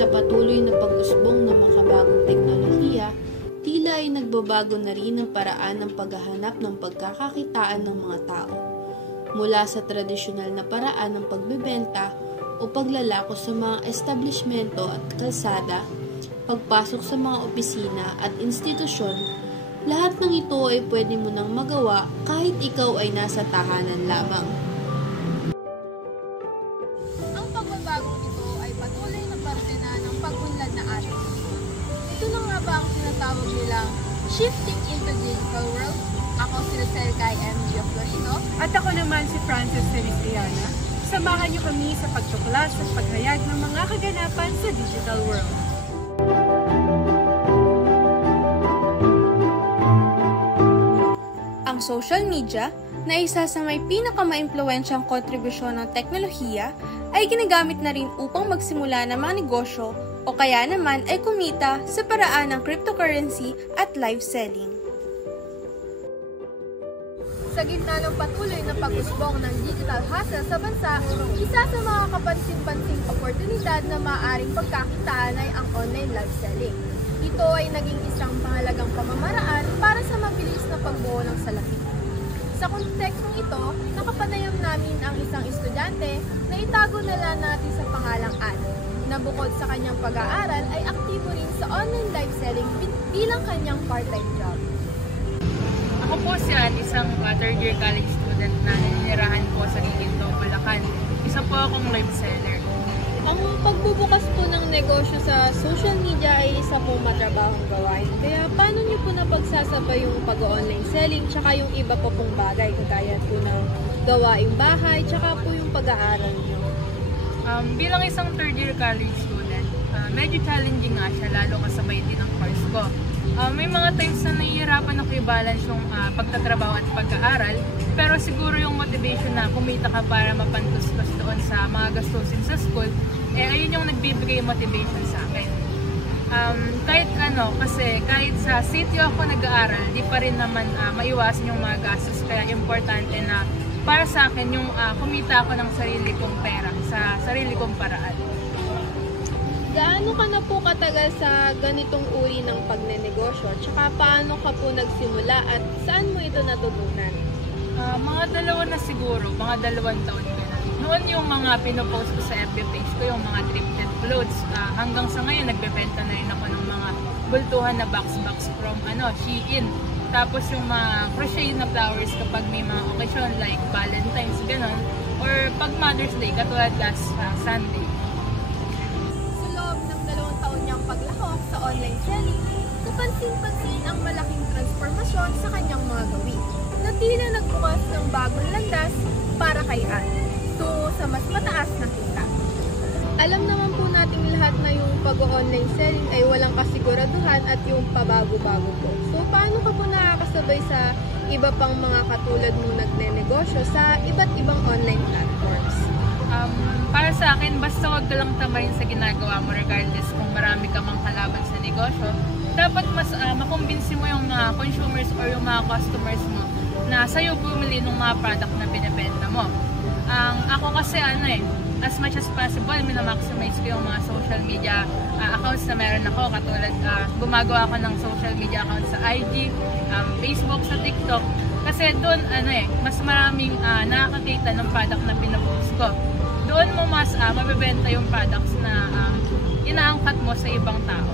Sa patuloy na pag-usbong ng makabagong teknolohiya, tila ay nagbabago na rin ang paraan ng paghahanap ng pagkakakitaan ng mga tao. Mula sa tradisyonal na paraan ng pagbebenta o paglalako sa mga establishmento at kalsada, pagpasok sa mga opisina at institusyon, lahat ng ito ay pwede mo nang magawa kahit ikaw ay nasa tahanan lamang. Ang pagbabagong ito ay patuloy na parte na ng pag-unlad na atin. Ito na nga ba ang tinatawag nilang shifting into digital world? Ako si Rosel Kai M.G. Florino. At ako naman si Frances Feliciana. Samahan niyo kami sa pagtuklas at paghayag ng mga kaganapan sa digital world. Ang social media, na isa sa may pinakamaimpluwensyang kontribusyon ng teknolohiya, ay ginagamit na rin upang magsimula ng mga negosyo o kaya naman ay kumita sa paraan ng cryptocurrency at live selling. Sa gitna ng patuloy na pag-usbong ng digital hustle sa bansa, isa sa mga kapansin-pansing oportunidad na maaaring pagkakitaan ay ang online live selling. Ito ay naging isang mahalagang pamamaraan para sa mabilis na pagbuo ng salapi. Sa kontekstong ito, nakapanayam namin ang isang estudyante na itago na lang natin sa pangalang Anne, na bukod sa kanyang pag-aaral ay aktibo rin sa online live selling bilang kanyang part-time job. Ako po si Anne, isang third year college student na naninirahan po sa Giginto, Bulacan. Isa po akong live seller. Ang pagbubukas po ng negosyo sa social media ay isa pong matrabahong gawain. Kaya paano niyo po napagsasabay yung pag-online selling tsaka yung iba pa pong bagay kagaya po ng gawaing bahay tsaka po yung pag-aaral niyo? Bilang isang third year college student, medyo challenging nga siya, lalo kasabay din ang course ko. May mga times na nahihirapan ako i-balance yung pagtatrabaho at pag-aaral, pero siguro yung motivation na kumita ka para mapantustos doon sa mga gastusin sa school, ayun yung nagbibigay motivation sa akin. Kasi kahit sa city ako nag-aaral, di pa rin naman maiwasan yung mga gastos, kaya importante na para sa akin yung kumita ako ng sarili kong pera sa sarili kong paraan. Gaano ka na po katagal sa ganitong uri ng pagnenegosyo? Tsaka paano ka po nagsimula at saan mo ito natutunan? Mga 2 na siguro, mga 2 taon ko na. Noon yung mga pinopost ko sa FB page ko, yung mga thrifted clothes. Hanggang sa ngayon, nagbebenta na rin ako ng mga bultuhan na box from Shein. Tapos yung mga crochet na flowers kapag may mga occasion like Valentine's, ganon. Or pag Mother's Day, katulad last Sunday. Paglahok sa online selling, kapansin-pansin ang malaking transformasyon sa kanyang mga gawin na tila nagbukas ng bagong landas para kay Anne tungo sa mas mataas na kita. Alam naman po nating lahat na yung pag-online selling ay walang kasiguraduhan at yung pabago-bago po. So paano ka po nakakasabay sa iba pang mga katulad mong nagne-negosyo sa iba't ibang online platforms? Para sa akin, basta wag ka lang tamarin sa ginagawa mo regardless kung marami ka mang kalaban sa negosyo. Dapat mas makumbinsi mo yung mga consumers or yung mga customers mo na sa'yo bumili ng mga product na binibenta mo. Ako kasi as much as possible, minamaximize ko yung mga social media accounts na meron ako. Katulad, gumagawa ako ng social media accounts sa IG, Facebook, sa TikTok. Kasi doon, mas maraming nakakakita ng product na pinapost ko. Doon mo mas mabibenta yung products na inaangkat mo sa ibang tao.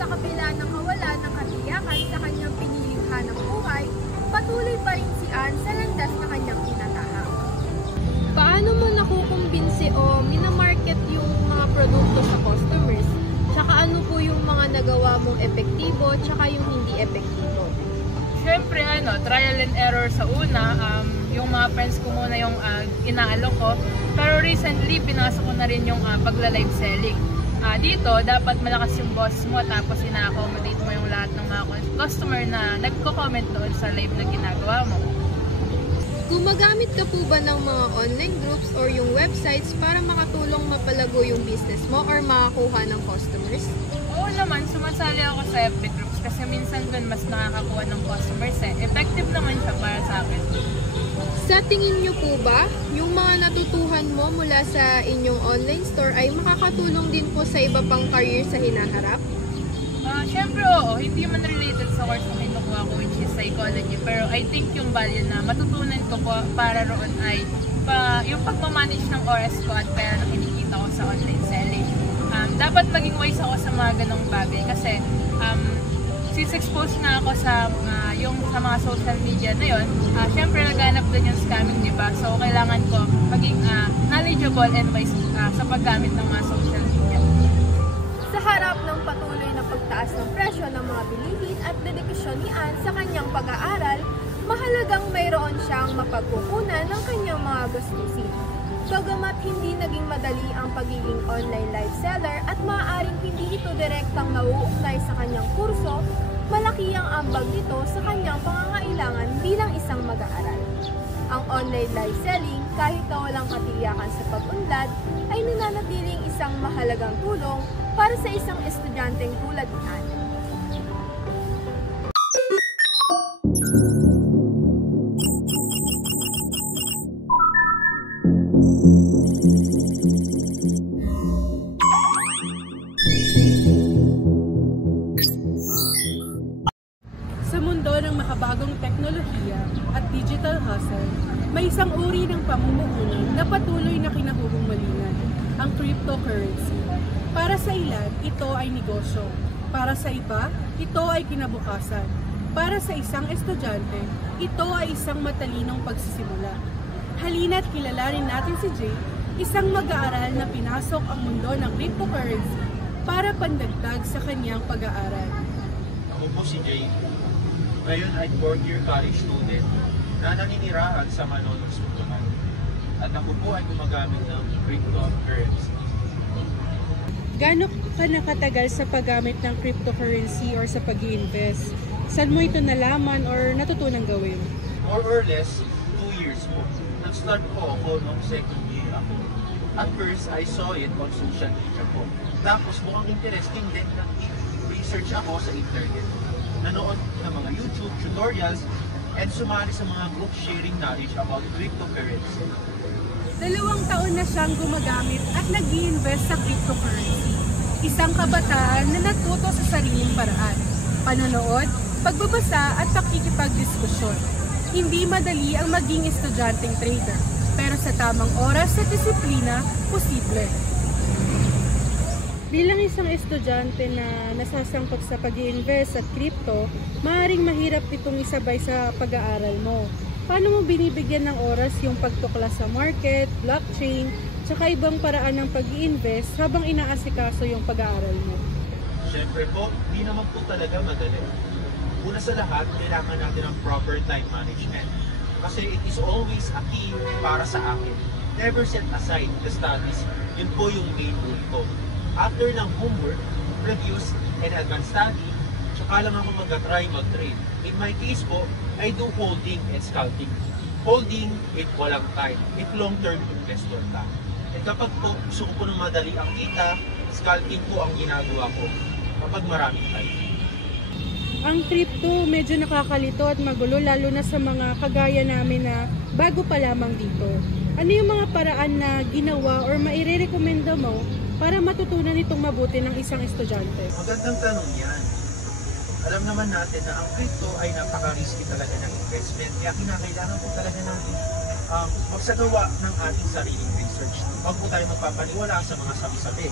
Sa kabila ng kawalan ng katiyakan sa kanyang piniling hanap buhay, patuloy pa rin si Anne sa landas na kanyang tinatahak. Paano mo nakukumbinsi o minamarket yung mga produkto sa customers? Tsaka ano po yung mga nagawa mong epektibo tsaka yung hindi epektibo? Siyempre, trial and error sa una. Yung mga friends ko muna yung inaalok ko. Pero recently, pinasok ko na rin yung pagla-live selling. Dito, dapat malakas yung boss mo tapos ina-accommodate mo yung lahat ng mga customer na nagko-comment doon sa live na ginagawa mo. Gumagamit ka po ba ng mga online groups or yung websites para makatulong mapalago yung business mo or makakuha ng customers? Oo naman, sumasali ako sa FB groups kasi minsan dun mas nakakakuha ng customers eh. Effective naman siya para sa akin. Sa tingin niyo po ba, yung mga natutuhan mo mula sa inyong online store ay makakatulong din po sa iba pang career sa hinaharap? Siyempre oo, hindi man related sa course na kinukuha ko which is psychology, pero I think yung value na matutunan ko po para roon ay yung pagmamanage ng oras ko at pera na kinikita ko sa online selling. Dapat maging wise ako sa mga ganong bagay kasi since exposed na ako sa mga social media na yun, syempre naghanap din yung scamming, diba? So kailangan ko maging knowledgeable and wise sa paggamit ng mga social media. Sa harap ng patuloy na pagtaas ng presyo ng mga bilihin at dedikasyon ni Ann sa kanyang pag-aaral, mahalagang mayroon siyang mapagkukunan ng kanyang mga gastusin. Bagamat hindi naging madali ang pagiging online live seller at maaaring hindi ito direktang nauugnay sa kanyang kurso, malaki ang ambag nito sa kanyang pangangailangan bilang isang mag-aaral. Ang online live selling, kahit na walang katiyakan sa pag-unlad, ay nananatiling isang mahalagang tulong para sa isang estudyanteng tulad ni Ann. Sa mundo ng makabagong teknolohiya at digital hustle, may isang uri ng pamumuhunan na patuloy na kinahuhumalingan, ang cryptocurrency. Para sa ilan, ito ay negosyo. Para sa iba, ito ay kinabukasan. Para sa isang estudyante, ito ay isang matalinong pagsisimula. Halina't kilalanin natin si Jay, isang mag-aaral na pinasok ang mundo ng cryptocurrency para pandagdag sa kanyang pag-aaral. Ako po si Jay. Ngayon ay 4th-year college student na naninirahan sa Manolos, Bulacan. At ako po ay gumagamit ng cryptocurrency. Gaano ka nakatagal sa paggamit ng cryptocurrency or sa pag-i-invest? Saan mo ito nalaman or natutunang gawin? More or less, 2 years po. Nag-start po ako noong 2nd year ako. At first, I saw it on social media po. Tapos mukhang interesting din, nag-research ako sa internet. Nanood ng mga YouTube tutorials and sumali sa mga group sharing knowledge about cryptocurrency. 2 taon na siyang gumagamit at nag-i-invest sa cryptocurrency. Isang kabataan na natuto sa sariling paraan. Panonood, pagbabasa at pakikipagdiskusyon. Hindi madali ang maging estudyanteng trader, pero sa tamang oras at disiplina, posible. Bilang isang estudyante na nasasangkot sa pag-i-invest at crypto, maaaring mahirap itong isabay sa pag-aaral mo. Paano mo binibigyan ng oras yung pagtuklas sa market, blockchain, tsaka ibang paraan ng pag-i-invest habang inaasikaso yung pag-aaral mo? Siyempre po, hindi naman po talaga madali. Una sa lahat, kailangan natin ng proper time management. Kasi it is always a key para sa akin. Never set aside the studies. Yun po yung main goal ko. After ng homework, reviews, and advanced study, tsaka lang ako mag-try mag-trade. In my case po, I do holding and scalping. Holding, it walang time. It long-term investor ka. At kapag po gusto ko po ng madali ang kita, scalping po ang ginagawa ko kapag maraming time. Ang crypto medyo nakakalito at magulo lalo na sa mga kagaya namin na bago pa lamang dito. Ano yung mga paraan na ginawa or maire-recommenda mo para matutunan itong mabuti ng isang estudyante? Magandang tanong yan. Alam naman natin na ang crypto ay napaka-risky talaga ng investment. Kaya kinakailangan po talaga natin magsagawa ng ating sariling research. Huwag po tayo magpapaniwala sa mga sabi-sabi.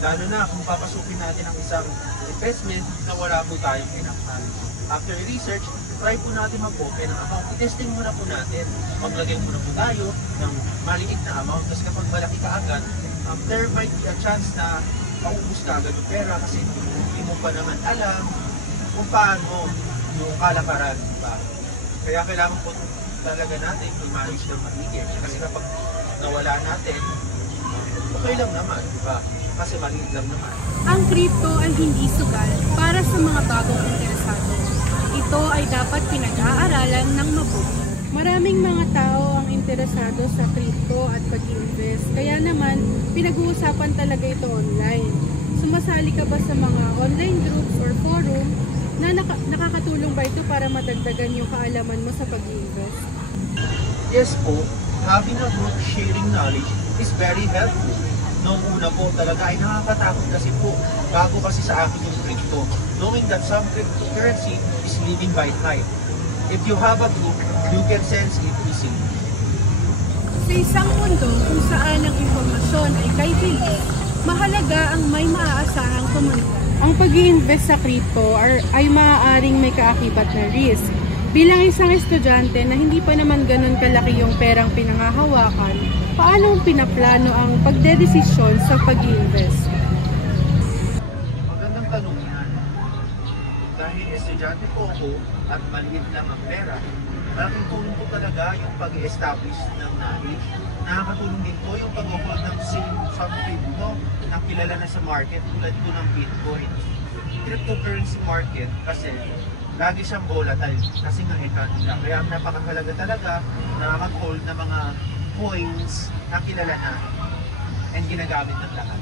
Lalo na kung papasukin natin ang isang investment na wala po tayong enough knowledge. After research, try po natin mag-open ang account. I-testing muna po natin. Maglagay muna po tayo ng maliit na amount. Kasi kapag malaki ka agad, there might be a chance na maubos ka agad yung pera kasi hindi mo pa naman alam kung paano yung kalakaran. Diba? Kaya kailangan po talaga natin i-manage ng matigil. Kasi kapag nawala natin, okay lang naman. Diba? Kasi maliit lang naman. Ang crypto ay hindi sugal para sa mga bagong interesado. Ito ay dapat pinag-aaralan ng mabuti. Maraming mga tao ang interesado sa crypto at pag-invest. Kaya naman, pinag-uusapan talaga ito online. Sumasali ka ba sa mga online groups or forum Nakakatulong ba ito para madagdagan yung kaalaman mo sa pag-invest? Yes po, having a group sharing knowledge is very helpful. Noong una po talaga ay nakakatakot kasi po, bago kasi sa akin yung crypto. Knowing that some cryptocurrency is living by hype. If you have a group, you can sense it easily. Sa isang mundo kung saan ang impormasyon ay kay bilis, mahalaga ang may maaasahang komunidad. Ang pag-i-invest sa crypto ay maaaring may kaakibat na risk. Bilang isang estudyante na hindi pa naman ganun kalaki yung perang pinangahawakan, paano pinaplano ang pagdedesisyon sa pag-i-invest? Magandang tanong yan. Dahil estudyante po ako at maliit lang ang pera, malaking tulong po talaga yung pag-establish ng knowledge. Nakakatulong din po yung pag-hold ng same sa crypto na kilala na sa market tulad po ng Bitcoin. Cryptocurrency market kasi lagi siyang volatile kasi nga nila. Kaya napakahalaga talaga na mag-hold ng mga coins na kilala na and ginagamit ng lahat.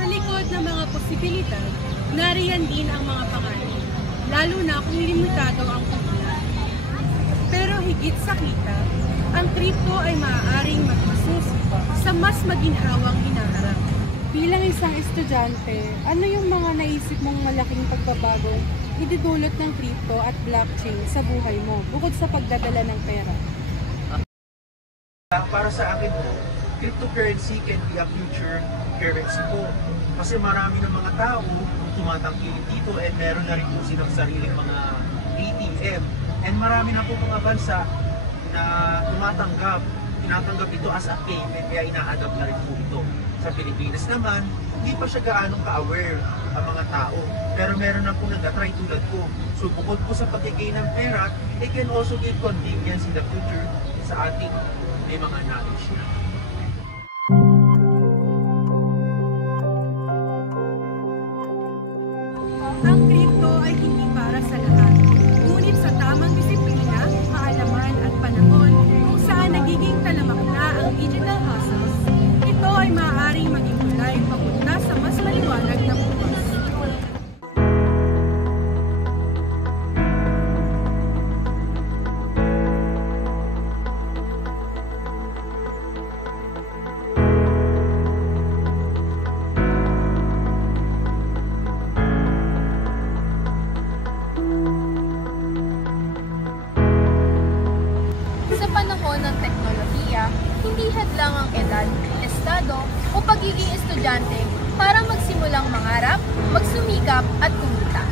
Sa likod ng mga posibilidad, nariyan din ang mga panganib, lalo na kung limitado ang puhunan. Pero higit sa kita, ang crypto ay maaaring magmasusi sa mas maginhawang hinaharap. Bilang isang estudyante, ano yung mga naisip mong malaking pagbabagong idudulot ng crypto at blockchain sa buhay mo bukod sa pagdadala ng pera? Para sa akin po, cryptocurrency can be a future currency po. Kasi marami ng mga tao tumatangkilik dito and meron na rin po silang sariling mga ATM. And marami na po mga bansa na tinatanggap ito as a payment, kaya ina-adapt na rin po ito. Sa Pilipinas naman, hindi pa siya gaanong ka-aware ang mga tao. Pero meron na po nag-try tulad ko. So bukod po sa pagkikay ng pera, they can also give convenience in the future sa ating may mga knowledge na. Ang crypto ay hindi para sa lahat. Ngunit sa tamang disiplina, kaalaman at panahon kung saan nagiging talamak na ang digital hustles, ito ay maaaring maging tulay papunta sa mas maliwanag na bukas. Sa panahon ng teknolohiya, hindi hadlang ang edad, estado o pagiging estudyante para magsimulang mangarap, magsumikap at kumita.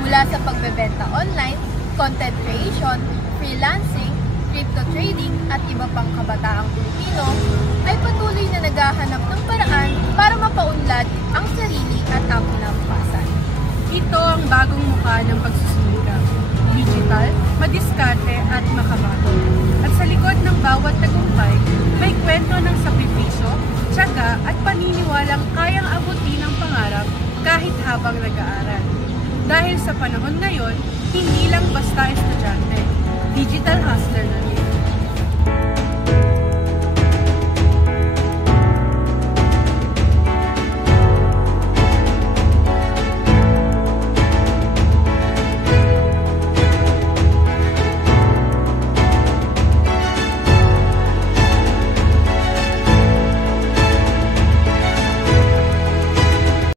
Mula sa pagbebenta online, content creation, freelancing, crypto trading at iba pang kabataang Pilipino ay patuloy na naghahanap ng paraan para mapaunlad ang sarili at ang kinabukasan. Ito ang bagong mukha ng pagsusumikap. Digital, madiskarte at makabago. At sa likod ng bawat tagumpay, may kwento ng sakripisyo, tiyaga at paniniwalang kayang abutin ang pangarap kahit habang nag-aaral. Dahil sa panahon ngayon, hindi lang basta estudyante, digital hustler na rin.